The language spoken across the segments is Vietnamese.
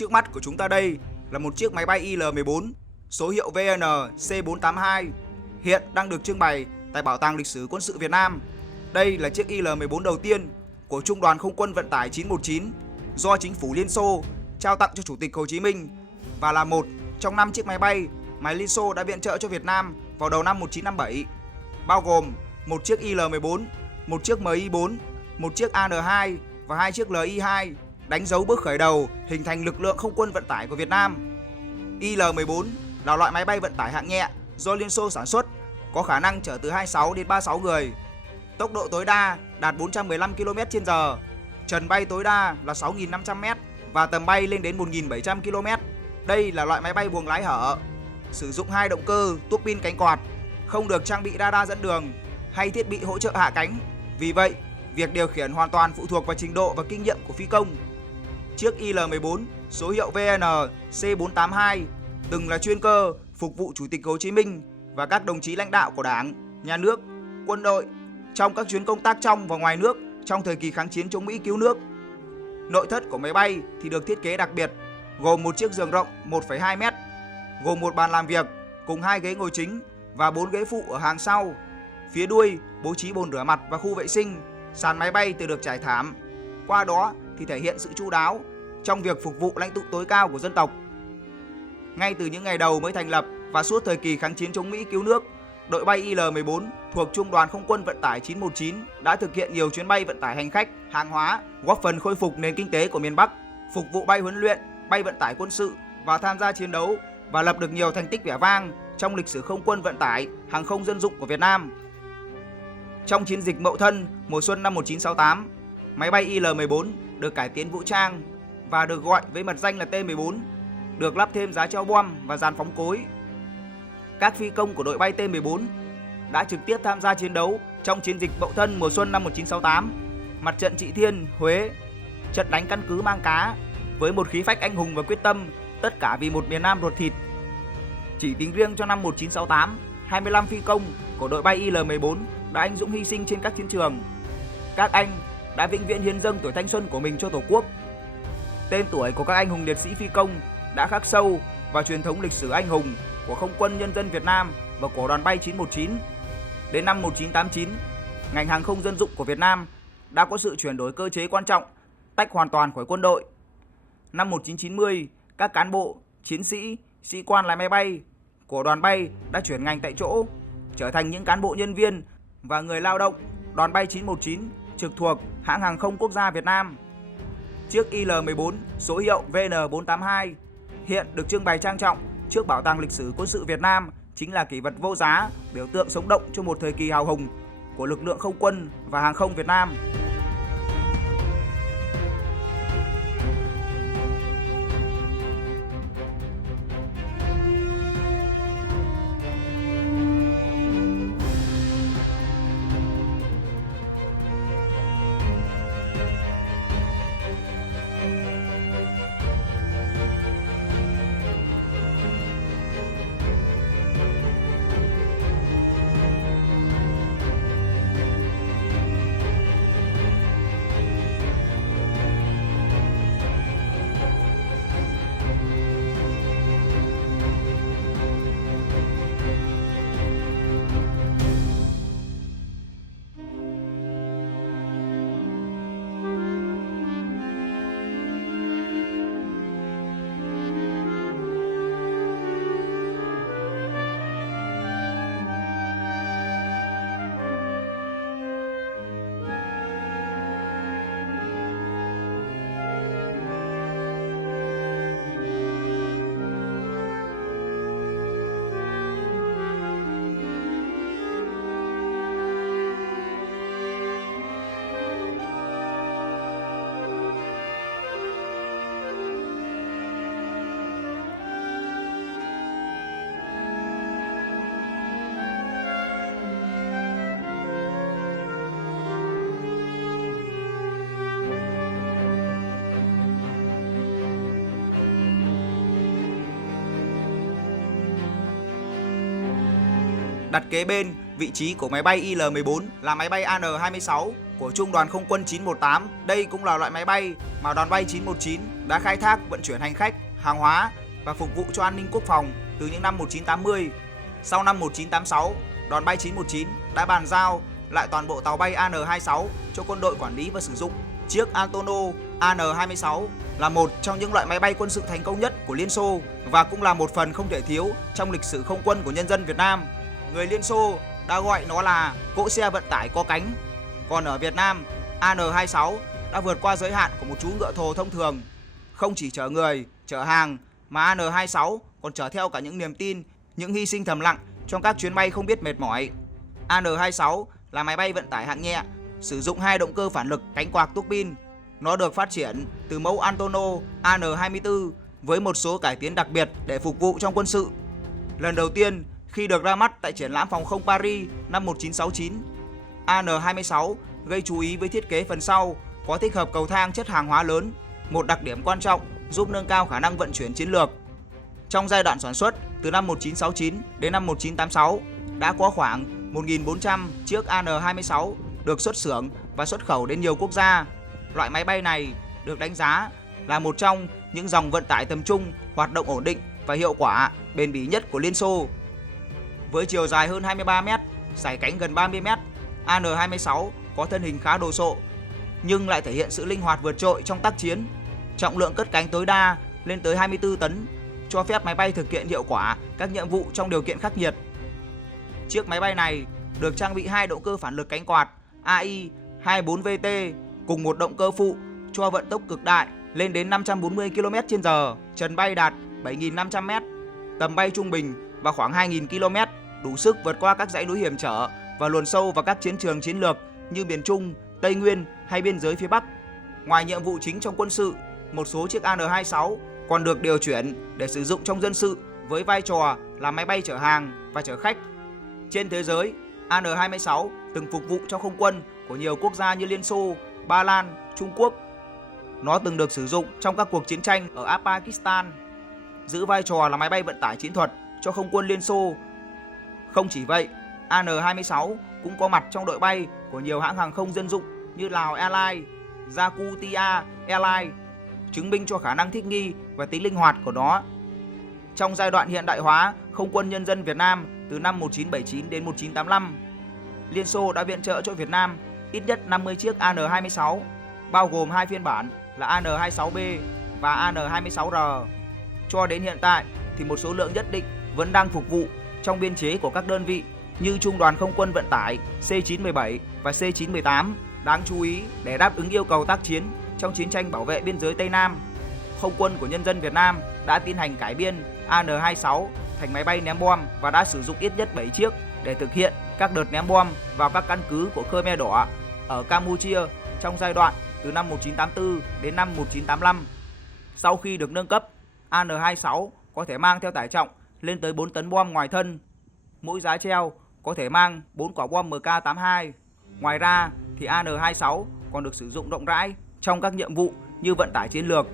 Trước mắt của chúng ta đây là một chiếc máy bay IL-14 số hiệu VN-C482 hiện đang được trưng bày tại Bảo tàng Lịch sử Quân sự Việt Nam. Đây là chiếc IL-14 đầu tiên của Trung đoàn Không quân Vận tải 919 do Chính phủ Liên Xô trao tặng cho Chủ tịch Hồ Chí Minh và là một trong 5 chiếc máy bay mà Liên Xô đã viện trợ cho Việt Nam vào đầu năm 1957, bao gồm một chiếc IL-14, một chiếc MI-4, một chiếc AN-2 và 2 chiếc LI-2, đánh dấu bước khởi đầu hình thành lực lượng không quân vận tải của Việt Nam. IL-14 là loại máy bay vận tải hạng nhẹ do Liên Xô sản xuất, có khả năng chở từ 26 đến 36 người. Tốc độ tối đa đạt 415 km/h, trần bay tối đa là 6.500m và tầm bay lên đến 1.700 km. Đây là loại máy bay buồng lái hở, sử dụng 2 động cơ tuốc pin cánh quạt, không được trang bị radar dẫn đường hay thiết bị hỗ trợ hạ cánh. Vì vậy, việc điều khiển hoàn toàn phụ thuộc vào trình độ và kinh nghiệm của phi công. Chiếc IL-14 số hiệu VN-C482 từng là chuyên cơ phục vụ Chủ tịch Hồ Chí Minh và các đồng chí lãnh đạo của Đảng, Nhà nước, quân đội trong các chuyến công tác trong và ngoài nước trong thời kỳ kháng chiến chống Mỹ cứu nước. Nội thất của máy bay thì được thiết kế đặc biệt, gồm một chiếc giường rộng 1,2 m, gồm một bàn làm việc cùng 2 ghế ngồi chính và 4 ghế phụ ở hàng sau. Phía đuôi bố trí bồn rửa mặt và khu vệ sinh, sàn máy bay từ được trải thảm. Qua đó thì thể hiện sự chu đáo trong việc phục vụ lãnh tụ tối cao của dân tộc. Ngay từ những ngày đầu mới thành lập và suốt thời kỳ kháng chiến chống Mỹ cứu nước, đội bay IL-14 thuộc Trung đoàn Không quân Vận tải 919 đã thực hiện nhiều chuyến bay vận tải hành khách, hàng hóa, góp phần khôi phục nền kinh tế của miền Bắc, phục vụ bay huấn luyện, bay vận tải quân sự và tham gia chiến đấu và lập được nhiều thành tích vẻ vang trong lịch sử không quân vận tải, hàng không dân dụng của Việt Nam. Trong chiến dịch Mậu Thân mùa xuân năm 1968, máy bay IL-14 được cải tiến vũ trang và được gọi với mật danh là T-14, được lắp thêm giá treo bom và dàn phóng cối. Các phi công của đội bay T-14 đã trực tiếp tham gia chiến đấu trong chiến dịch Mậu Thân mùa xuân năm 1968, mặt trận Trị Thiên, Huế, trận đánh căn cứ Mang Cá với một khí phách anh hùng và quyết tâm, tất cả vì một miền Nam ruột thịt. Chỉ tính riêng cho năm 1968, 25 phi công của đội bay IL-14 đã anh dũng hy sinh trên các chiến trường. Các anh đã vĩnh viễn hiến dâng tuổi thanh xuân của mình cho Tổ quốc. Tên tuổi của các anh hùng liệt sĩ phi công đã khắc sâu vào truyền thống lịch sử anh hùng của Không quân Nhân dân Việt Nam và của đoàn bay 919. Đến năm 1989, ngành hàng không dân dụng của Việt Nam đã có sự chuyển đổi cơ chế quan trọng, tách hoàn toàn khỏi quân đội. Năm 1990, các cán bộ, chiến sĩ, sĩ quan lái máy bay của đoàn bay đã chuyển ngành tại chỗ, trở thành những cán bộ nhân viên và người lao động đoàn bay 919 trực thuộc Hãng Hàng không Quốc gia Việt Nam. Chiếc IL-14 số hiệu VN-482 hiện được trưng bày trang trọng trước Bảo tàng Lịch sử Quân sự Việt Nam, chính là kỷ vật vô giá, biểu tượng sống động cho một thời kỳ hào hùng của lực lượng không quân và hàng không Việt Nam. Đặt kế bên vị trí của máy bay IL-14 là máy bay AN-26 của Trung đoàn Không quân 918. Đây cũng là loại máy bay mà đoàn bay 919 đã khai thác vận chuyển hành khách, hàng hóa và phục vụ cho an ninh quốc phòng từ những năm 1980. Sau năm 1986, đoàn bay 919 đã bàn giao lại toàn bộ tàu bay AN-26 cho quân đội quản lý và sử dụng. Chiếc Antonov AN-26 là một trong những loại máy bay quân sự thành công nhất của Liên Xô và cũng là một phần không thể thiếu trong lịch sử không quân của nhân dân Việt Nam. Người Liên Xô đã gọi nó là cỗ xe vận tải có cánh. Còn ở Việt Nam, AN-26 đã vượt qua giới hạn của một chú ngựa thồ thông thường. Không chỉ chở người, chở hàng mà AN-26 còn chở theo cả những niềm tin, những hy sinh thầm lặng trong các chuyến bay không biết mệt mỏi. AN-26 là máy bay vận tải hạng nhẹ, sử dụng 2 động cơ phản lực cánh quạt tuốc pin. Nó được phát triển từ mẫu Antonov AN-24 với một số cải tiến đặc biệt để phục vụ trong quân sự. Lần đầu tiên khi được ra mắt tại triển lãm phòng không Paris năm 1969, AN-26 gây chú ý với thiết kế phần sau có tích hợp cầu thang chất hàng hóa lớn, một đặc điểm quan trọng giúp nâng cao khả năng vận chuyển chiến lược. Trong giai đoạn sản xuất từ năm 1969 đến năm 1986, đã có khoảng 1.400 chiếc AN-26 được xuất xưởng và xuất khẩu đến nhiều quốc gia. Loại máy bay này được đánh giá là một trong những dòng vận tải tầm trung hoạt động ổn định và hiệu quả, bền bỉ nhất của Liên Xô. Với chiều dài hơn 23 m, sải cánh gần 30 m, AN-26 có thân hình khá đồ sộ nhưng lại thể hiện sự linh hoạt vượt trội trong tác chiến. Trọng lượng cất cánh tối đa lên tới 24 tấn, cho phép máy bay thực hiện hiệu quả các nhiệm vụ trong điều kiện khắc nghiệt. Chiếc máy bay này được trang bị 2 động cơ phản lực cánh quạt AI-24VT cùng một động cơ phụ cho vận tốc cực đại lên đến 540 km/h, trần bay đạt 7.500 m, tầm bay trung bình và khoảng 2.000 km, đủ sức vượt qua các dãy núi hiểm trở và luồn sâu vào các chiến trường chiến lược như miền Trung, Tây Nguyên hay biên giới phía Bắc. Ngoài nhiệm vụ chính trong quân sự, một số chiếc AN-26 còn được điều chuyển để sử dụng trong dân sự với vai trò là máy bay chở hàng và chở khách. Trên thế giới, AN-26 từng phục vụ trong không quân của nhiều quốc gia như Liên Xô, Ba Lan, Trung Quốc. Nó từng được sử dụng trong các cuộc chiến tranh ở Afghanistan, giữ vai trò là máy bay vận tải chiến thuật cho không quân Liên Xô. Không chỉ vậy, AN-26 cũng có mặt trong đội bay của nhiều hãng hàng không dân dụng như Lào Airlines, Yakutia Airlines, chứng minh cho khả năng thích nghi và tính linh hoạt của nó. Trong giai đoạn hiện đại hóa không quân nhân dân Việt Nam từ năm 1979 đến 1985, Liên Xô đã viện trợ cho Việt Nam ít nhất 50 chiếc AN-26, bao gồm 2 phiên bản là AN-26B và AN-26R. Cho đến hiện tại thì một số lượng nhất định vẫn đang phục vụ trong biên chế của các đơn vị như Trung đoàn Không quân Vận tải C917 và C918. Đáng chú ý, để đáp ứng yêu cầu tác chiến trong chiến tranh bảo vệ biên giới Tây Nam, Không quân của nhân dân Việt Nam đã tiến hành cải biên AN-26 thành máy bay ném bom và đã sử dụng ít nhất 7 chiếc để thực hiện các đợt ném bom vào các căn cứ của Khmer Đỏ ở Campuchia trong giai đoạn từ năm 1984 đến năm 1985. Sau khi được nâng cấp, AN-26 có thể mang theo tải trọng lên tới 4 tấn bom ngoài thân. Mỗi giá treo có thể mang 4 quả bom Mk82. Ngoài ra thì AN-26 còn được sử dụng rộng rãi trong các nhiệm vụ như vận tải chiến lược,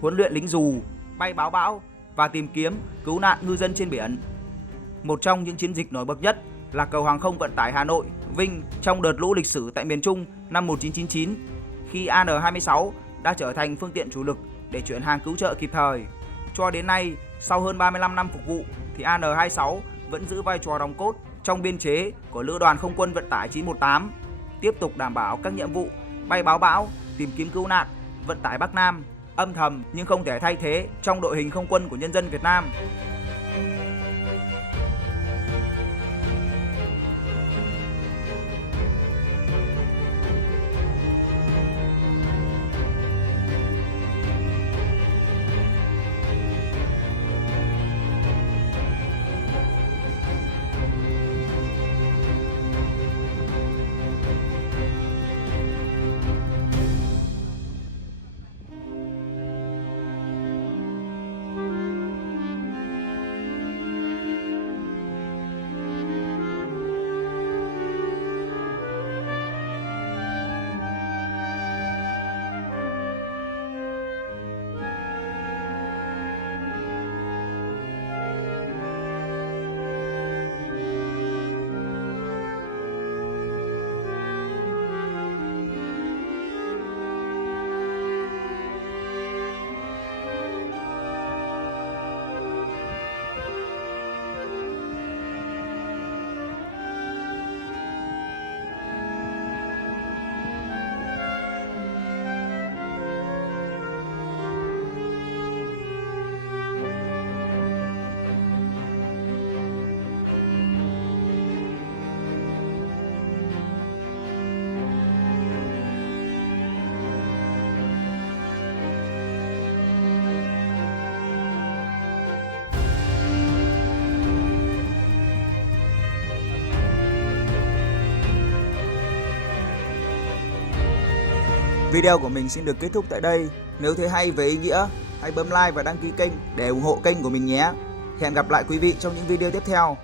huấn luyện lính dù, bay báo bão và tìm kiếm, cứu nạn ngư dân trên biển. Một trong những chiến dịch nổi bật nhất là cầu hàng không vận tải Hà Nội Vinh trong đợt lũ lịch sử tại miền Trung năm 1999, khi AN-26 đã trở thành phương tiện chủ lực để chuyển hàng cứu trợ kịp thời. Cho đến nay, sau hơn 35 năm phục vụ thì AN-26 vẫn giữ vai trò nòng cốt trong biên chế của Lữ đoàn Không quân Vận tải 918, tiếp tục đảm bảo các nhiệm vụ bay báo bão, tìm kiếm cứu nạn, vận tải Bắc Nam, âm thầm nhưng không thể thay thế trong đội hình không quân của nhân dân Việt Nam. Video của mình xin được kết thúc tại đây. Nếu thấy hay và ý nghĩa, hãy bấm like và đăng ký kênh để ủng hộ kênh của mình nhé. Hẹn gặp lại quý vị trong những video tiếp theo.